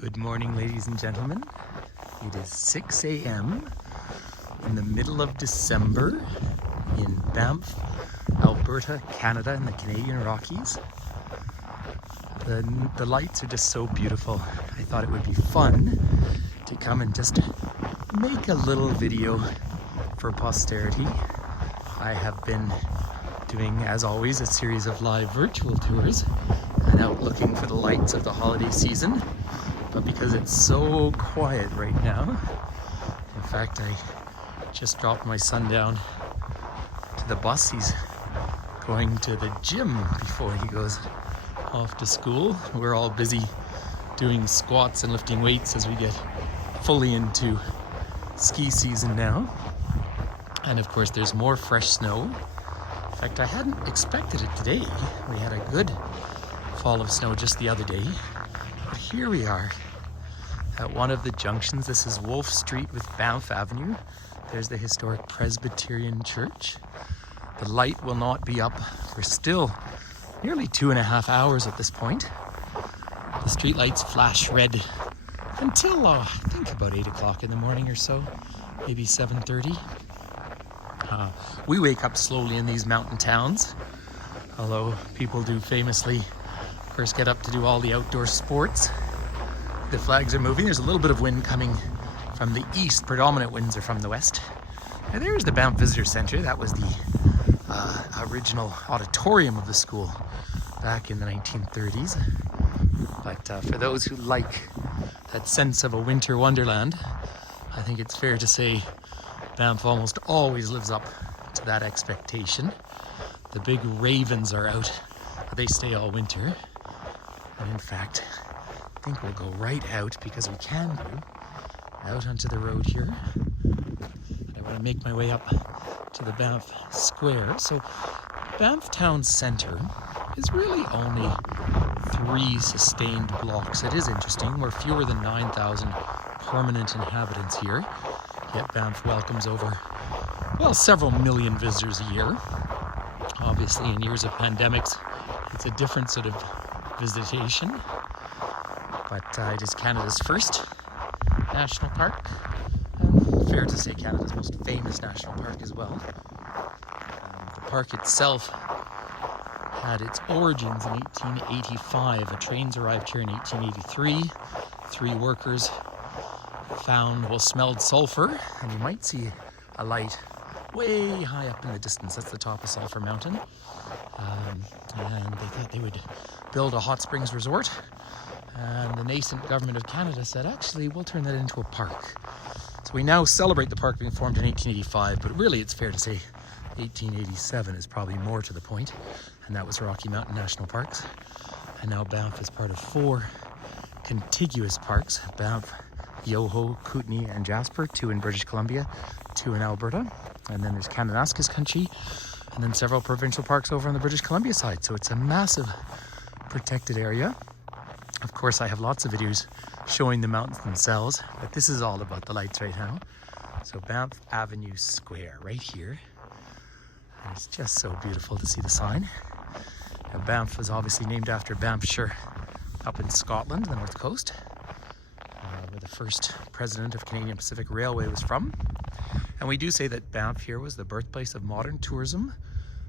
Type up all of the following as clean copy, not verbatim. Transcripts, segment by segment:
Good morning, ladies and gentlemen. It is 6 a.m. in the middle of December in Banff, Alberta, Canada, in the Canadian Rockies. The lights are just so beautiful. I thought it would be fun to come and just make a little video for posterity. I have been doing, as always, a series of live virtual tours and out looking for the lights of the holiday season. But because it's so quiet right now, in fact, I just dropped my son down to the bus. He's going to the gym before he goes off to school. We're all busy doing squats and lifting weights as we get fully into ski season now. And of course, there's more fresh snow. In fact, I hadn't expected it today. We had a good fall of snow just the other day. But here we are at one of the junctions. This is Wolfe Street with Banff Avenue. There's the historic Presbyterian Church. The light will not be up for still nearly 2.5 hours at this point. The street lights flash red until I think about 8 o'clock in the morning or so, maybe 7:30. We wake up slowly in these mountain towns, although people do famously first get up to do all the outdoor sports. The flags are moving. There's a little bit of wind coming from the east. Predominant winds are from the west. And there's the Banff Visitor Center. That was the original auditorium of the school back in the 1930s. But for those who like that sense of a winter wonderland, I think it's fair to say Banff almost always lives up to that expectation. The big ravens are out. They stay all winter. And in fact, I think we'll go right out, because we can go out onto the road here. And I want to make my way up to the Banff Square. So Banff Town Centre is really only 3 sustained blocks. It is interesting. We're fewer than 9,000 permanent inhabitants here. Yet Banff welcomes over, well, several million visitors a year. Obviously, in years of pandemics, it's a different sort of visitation. But it is Canada's first national park. And fair to say Canada's most famous national park as well. The park itself had its origins in 1885. The trains arrived here in 1883. 3 workers smelled sulfur, and you might see a light way high up in the distance. That's the top of Sulphur Mountain. And they thought they would build a hot springs resort. And the nascent government of Canada said, actually, we'll turn that into a park. So we now celebrate the park being formed in 1885, but really it's fair to say 1887 is probably more to the point. And that was Rocky Mountain National Parks. And now Banff is part of 4 contiguous parks: Banff, Yoho, Kootenay, and Jasper, 2 in British Columbia, 2 in Alberta. And then there's Kananaskis Country, and then several provincial parks over on the British Columbia side. So it's a massive protected area. Of course, I have lots of videos showing the mountains themselves, but this is all about the lights right now. So Banff Avenue Square right here. And it's just so beautiful to see the sign. Now, Banff was obviously named after Banffshire up in Scotland, the north coast, where the first president of Canadian Pacific Railway was from. And we do say that Banff here was the birthplace of modern tourism,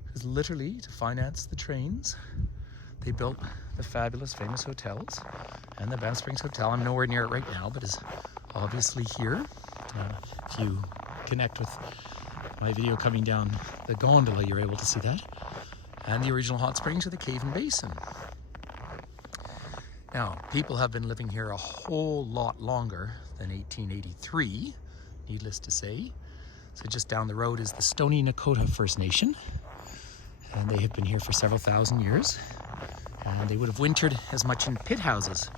because literally to finance the trains, they built the fabulous, famous hotels. And the Banff Springs Hotel, I'm nowhere near it right now, but is obviously here. If you connect with my video coming down the gondola, you're able to see that. And the original hot springs of the Cave and Basin. Now, people have been living here a whole lot longer than 1883, needless to say. So just down the road is the Stoney Nakoda First Nation. And they have been here for several thousand years. And they would have wintered as much in pit houses.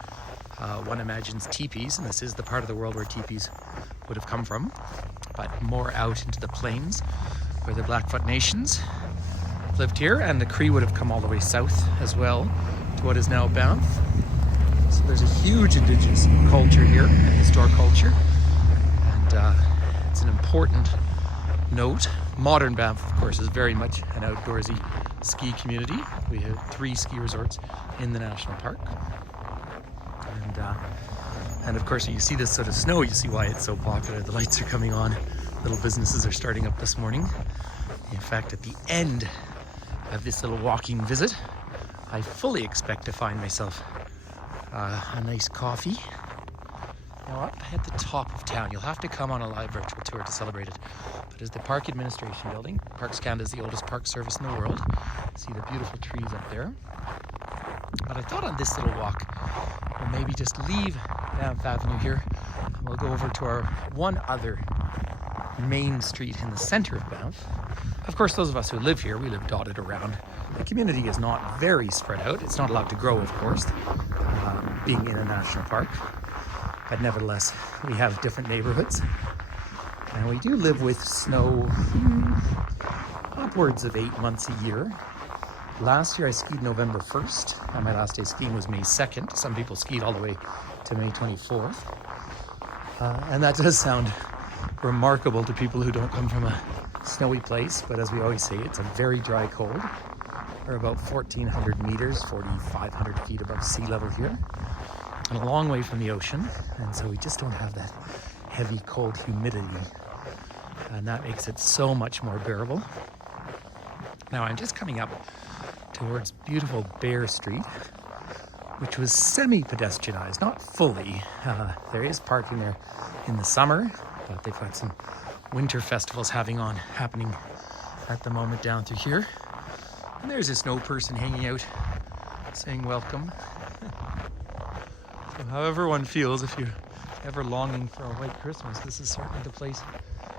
One imagines teepees, and this is the part of the world where teepees would have come from, but more out into the plains where the Blackfoot Nations lived here, and the Cree would have come all the way south as well to what is now Banff. So there's a huge Indigenous culture here, and historic culture, and it's an important note. Modern Banff, of course, is very much an outdoorsy ski community. We have 3 ski resorts in the national park. And And of course, when you see this sort of snow, you see why it's so popular. The lights are coming on. Little businesses are starting up this morning. In fact, at the end of this little walking visit, I fully expect to find myself a nice coffee. Now up at the top of town, you'll have to come on a live virtual tour to celebrate it. But is the Park Administration Building. Parks Canada is the oldest park service in the world. See the beautiful trees up there. But I thought on this little walk, we'll maybe just leave Banff Avenue here, and we'll go over to our one other main street in the center of Banff. Of course, those of us who live here, we live dotted around. The community is not very spread out. It's not allowed to grow, of course, being in a national park. But nevertheless, we have different neighborhoods. And we do live with snow upwards of 8 months a year. Last year I skied November 1st, and my last day skiing was May 2nd. Some people skied all the way to May 24th. And that does sound remarkable to people who don't come from a snowy place, but as we always say, it's a very dry cold. We're about 1,400 meters, 4,500 feet above sea level here, and a long way from the ocean, and so we just don't have that heavy cold humidity, and that makes it so much more bearable. Now I'm just coming up towards beautiful Bear Street, which was semi-pedestrianized, not fully. There is parking there in the summer, but they've got some winter festivals happening at the moment down through here. And there's a snow person hanging out saying welcome. So however one feels, if you're ever longing for a white Christmas, this is certainly the place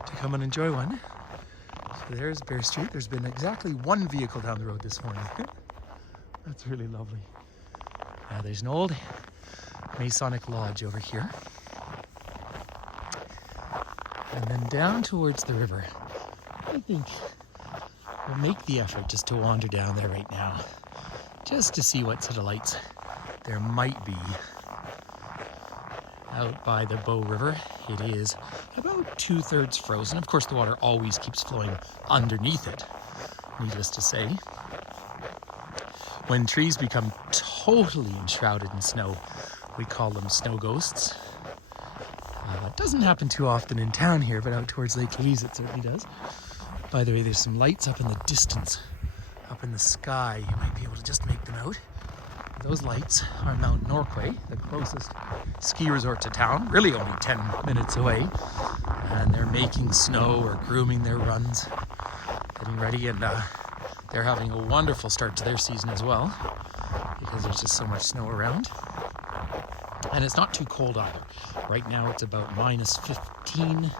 to come and enjoy one. So there's Bear Street. There's been exactly one vehicle down the road this morning. That's really lovely. There's an old Masonic lodge over here. And then down towards the river, I think we'll make the effort just to wander down there right now, just to see what sort of lights there might be out by the Bow River. It is about 2/3 frozen. Of course, the water always keeps flowing underneath it, needless to say. When trees become totally enshrouded in snow, we call them snow ghosts. It doesn't happen too often in town here, but out towards Lake Louise it certainly does. By the way, there's some lights up in the distance, up in the sky. You might be able to just make them out. Those lights are Mount Norquay, the closest ski resort to town, really only 10 minutes away. And they're making snow or grooming their runs, getting ready, and they're having a wonderful start to their season as well, because there's just so much snow around. And it's not too cold either. Right now it's about minus 15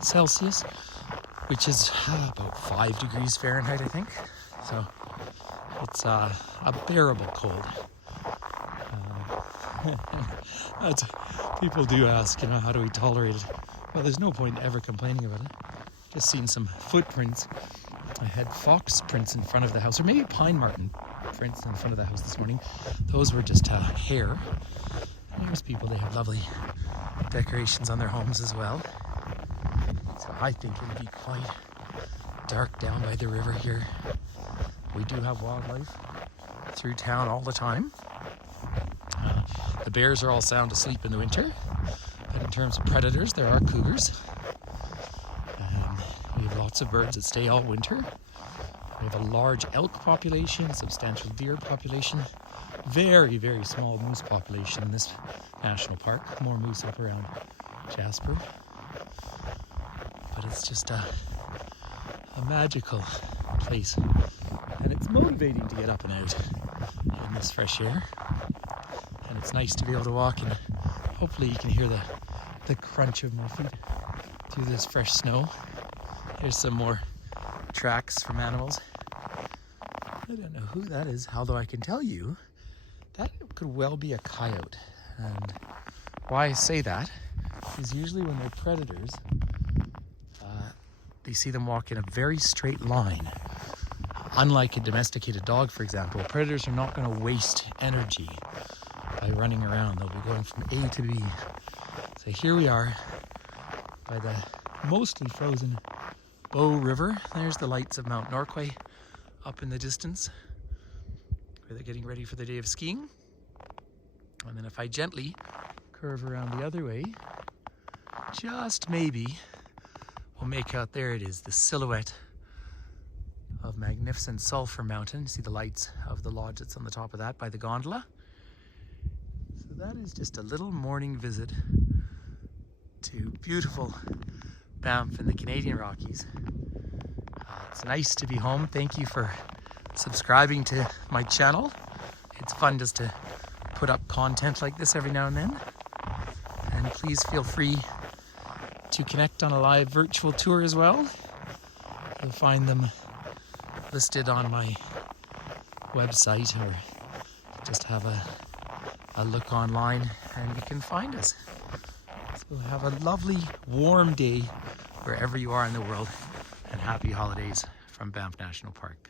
Celsius, which is about 5 degrees Fahrenheit, I think. So it's a bearable cold. People do ask, how do we tolerate it? Well, there's no point ever complaining about it. Just seen some footprints. I had fox prints in front of the house, or maybe pine marten prints in front of the house this morning. Those were just hair. There's people, they have lovely decorations on their homes as well. So I think it'll be quite dark down by the river here. We do have wildlife through town all the time. The bears are all sound asleep in the winter, but in terms of predators, there are cougars. We have lots of birds that stay all winter. We have a large elk population, a substantial deer population, very, very small moose population in this national park. More moose up around Jasper. But it's just a magical place. And it's motivating to get up and out in this fresh air. And it's nice to be able to walk, and hopefully you can hear the crunch of my feet through this fresh snow. Here's some more tracks from animals. I don't know who that is, although I can tell you that could well be a coyote. And why I say that is usually when they're predators, they see them walk in a very straight line. Unlike a domesticated dog, for example, predators are not going to waste energy by running around. They'll be going from A to B. So here we are by the mostly frozen Bow River. There's the lights of Mount Norquay up in the distance, where they're getting ready for the day of skiing. And then if I gently curve around the other way, just maybe we'll make out, there it is, the silhouette of magnificent Sulphur Mountain. See the lights of the lodge that's on the top of that by the gondola. So that is just a little morning visit to beautiful Banff in the Canadian Rockies. It's nice to be home. Thank you for subscribing to my channel. It's fun just to put up content like this every now and then. And please feel free to connect on a live virtual tour as well. You'll find them listed on my website, or just have a look online and you can find us. So have a lovely warm day wherever you are in the world, and happy holidays from Banff National Park.